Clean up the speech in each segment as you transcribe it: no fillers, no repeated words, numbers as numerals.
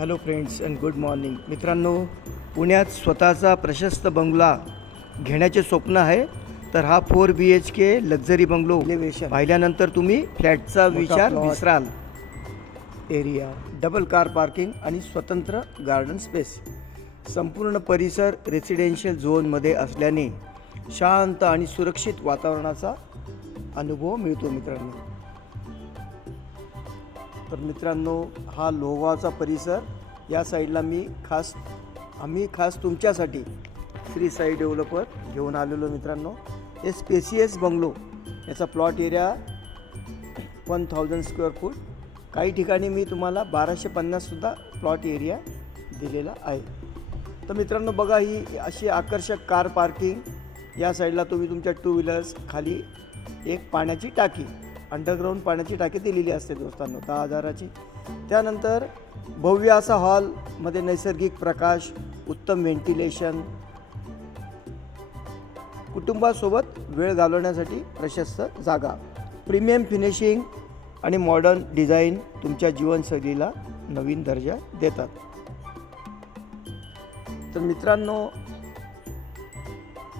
Hello friends and good morning मित्रांनो, पुण्यात स्वतःचा प्रशस्त बंगला घेण्याचे स्वप्न आहे तर हा 4 BHK लक्झरी बंगलो पाहिल्यानंतर तुम्ही फ्लॅटचा विचार विसराल. एरिया, डबल कार पार्किंग आणि स्वतंत्र गार्डन स्पेस, संपूर्ण परिसर रेसिडेन्शियल झोनमध्ये असल्याने शांत आणि सुरक्षित वातावरणाचा अनुभव मिळतो मित्रांनो. तर मित्रांनो, हा लोहगावचा परिसर या साईडला आम्ही खास तुमच्यासाठी श्री साई डेव्हलपर घेऊन आलेलो मित्रांनो. हे स्पेसियस बंगलो, याचा प्लॉट एरिया 1000 स्क्वेअर फूट, काही ठिकाणी मी तुम्हाला 1250 सुद्धा प्लॉट एरिया दिलेला आहे. तर मित्रांनो बघा, ही अशी आकर्षक कार पार्किंग, या साईडला तुम्ही तुमच्या 2 व्हीलर्स, खाली एक पाण्याची टाकी, अंडरग्राऊंड पाण्याची टाकी दिलेली असते दोस्तांनो 10,000ची. त्यानंतर भव्य असा हॉलमध्ये नैसर्गिक प्रकाश, उत्तम व्हेंटिलेशन, कुटुंबासोबत वेळ घालवण्यासाठी प्रशस्त जागा, प्रीमियम फिनिशिंग आणि मॉडर्न डिझाईन तुमच्या जीवनशैलीला नवीन दर्जा देतात. तर मित्रांनो,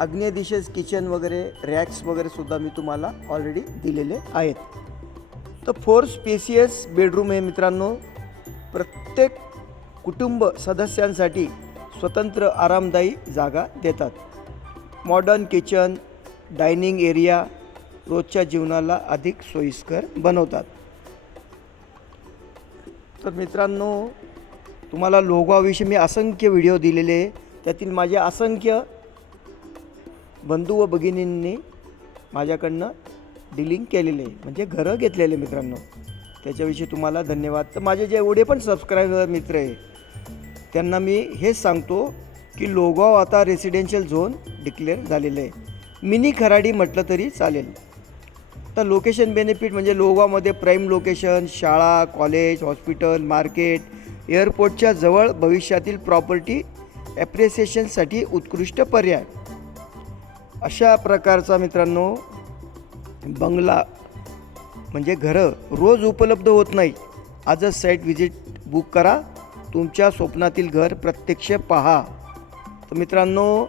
आग्नेय दिशेस किचन वगैरे, रॅक्स वगैरे सुद्धा मी तुम्हाला ऑलरेडी दिलेले आहेत. तर 4 स्पेसियस बेडरूम आहे मित्रांनो. प्रत्येक कुटुंब सदस्यांसाठी स्वतंत्र आरामदायी जागा देतात. मॉडर्न किचन, डायनिंग एरिया रोजच्या जीवनाला अधिक सोयीस्कर बनवतात. तर मित्रांनो, तुम्हाला लोहगावविषयी मी असंख्य व्हिडिओ दिलेले, त्यातील माझे असंख्य बंधू व भगिनींनी माझ्याकडनं डीलिंग केलेले, म्हणजे घरं घेतलेले मित्रांनो, त्याच्याविषयी तुम्हाला धन्यवाद. तर माझे जे एवढे पण सबस्क्रायबर मित्र आहे त्यांना मी हेच सांगतो की लोहगाव आता रेसिडेन्शियल झोन डिक्लेअर झालेलं आहे. मिनी खराडी म्हटलं तरी चालेल. तर लोकेशन बेनिफिट म्हणजे लोहगावमध्ये प्राईम लोकेशन, शाळा, कॉलेज, हॉस्पिटल, मार्केट, एअरपोर्टच्या जवळ, भविष्यातील प्रॉपर्टी ॲप्रिसिएशनसाठी उत्कृष्ट पर्याय. अशा प्रकारचा मित्रांनो बंगला म्हणजे घरं रोज उपलब्ध होत नाही. आजच साईट व्हिजिट बुक करा, तुमच्या स्वप्नातील घर प्रत्यक्ष पहा. तर मित्रांनो,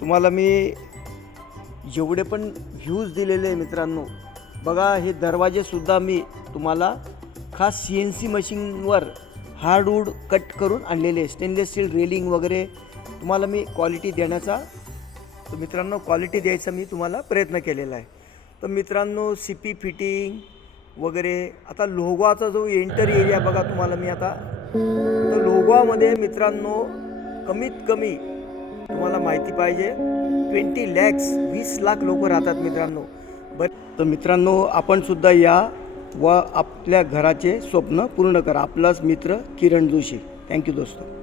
तुम्हाला मी जेवढे पण व्ह्यूज दिलेले आहे मित्रांनो, बघा, हे दरवाजेसुद्धा मी तुम्हाला खास CNC मशीनवर हार्डवूड कट करून आणलेले, स्टेनलेस स्टील रेलिंग वगैरे तुम्हाला मी क्वालिटी देण्याचा, तर मित्रांनो क्वालिटी द्यायचा मी तुम्हाला प्रयत्न केलेला आहे. तर मित्रांनो, CP फिटिंग वगैरे, आता लोहगावचा जो एंटर एरिया बघा तुम्हाला मी आता, तर लोहगावमध्ये मित्रांनो कमीत कमी तुम्हाला माहिती पाहिजे 20 लाख 20 लाख लोक राहतात मित्रांनो. तर मित्रांनो, आपण सुद्धा या व आपल्या घराचे स्वप्न पूर्ण करा. आपलाच मित्र किरण जोशी. थँक्यू दोस्तो.